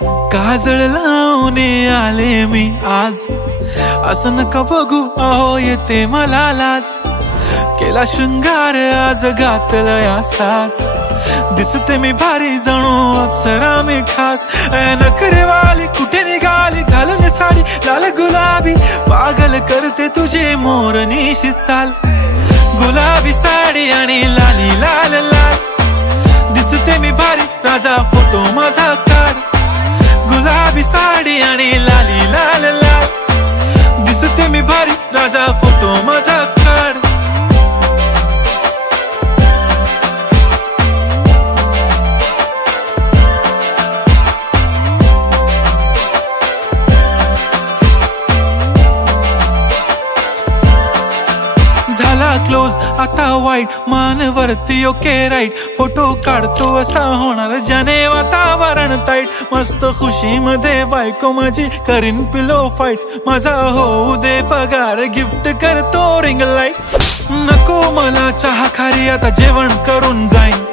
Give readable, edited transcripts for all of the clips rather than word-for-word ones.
काजळ लावून आले मी आज, असं नका बघू अहो येते मला लाज। केला शृंगार आज घातला साज, दिसते मी भारी जणू अप्सरा मी खास। नखरेवाली कुठे निघाली घालून साडी लाल गुलाबी, पागल करते तुझे मोरनीशी चाल। गुलाबी साडी आणि लाली लाल लाल, दिसते मी भारी राजा फोटो माझा काढ। गुलाबी साडी आणि लाली लाल लाल, दिसते मी भारी राजा फोटो माझा काढ। झाला क्लोज आता वाईट मानवरती ओके राईट, फोटो काढतो असा होणार ज्याने वातावरण ताईट। मस्त खुशी मध्ये बायको माझी करीन पिलो फाईट, माझा होऊ दे पगार गिफ्ट करतो रिंग लाईट। नको मला चहा खारी आता जेवण करून जाईन,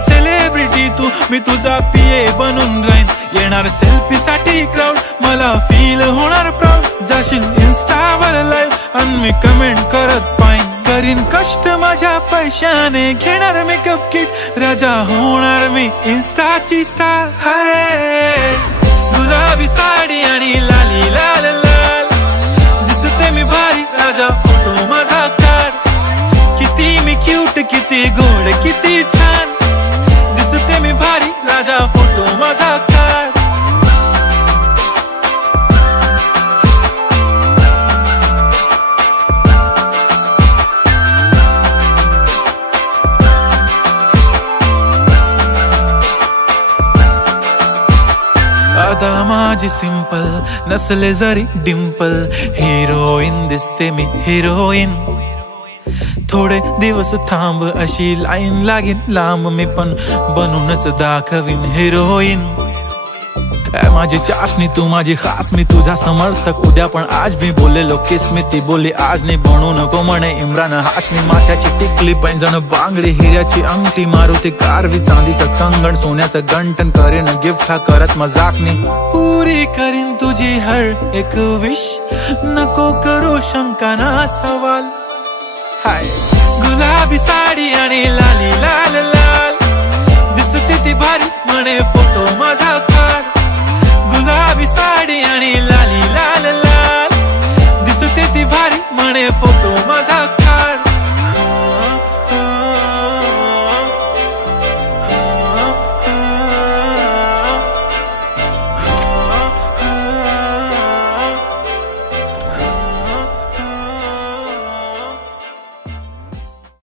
सेलिब्रिटी तू मी तुझा पिये बनून राहीन। येणार सेल्फी साठी क्राऊड मला फील होणार प्राऊड, जाशील इन्स्टावर लाईव्ह आणि मी कमेंट करत पाईन। करीन कष्ट माझ्या पैशाने घेणार मेकअप किट, राजा होणार मी इन्स्टाची स्टार। हाय गुलाबी साडी आणि लाली लाल लाल, दिसते मी भारी राजा फोटो माझा काढ। किती मी क्यूट किती गोड किती छान, दिसते मी भारी राजा फोटो माझा काढ। अदा माझी सिंपल नसले जरी डिंपल, हिरोईन दिसते मी हिरोईन। थोडे दिवस थांब अशी लाईन लागेल लांब, मी पण बनूनच दाखवीन हिरोईन। माझी चाशनी तू माझी खास, मी तुझा समर्थक उद्या पण आज मी बोलेलो किस मी, ती बोली आज नाही बनू नको म्हणे इम्रान हाशमी। माथ्याची टिकली पैंजण बांगडी हिऱ्याची अंगठी, मारुती कारवी चांदीचं कंगण सोन्याचं गंटन, करेन गिफ्ट हा करत मजाकनी। पुरी करीन तुझी हर एक विश, नको करू शंका ना सवाल। हाय गुलाबी साडी आणि लाली लाल लाल, दिसते ती भारी म्हणे फोटो माझा काढ। गुलाबी साडी आणि लाली लाल लाल, दिसते ती भारी म्हणे फोटो माझा काढ।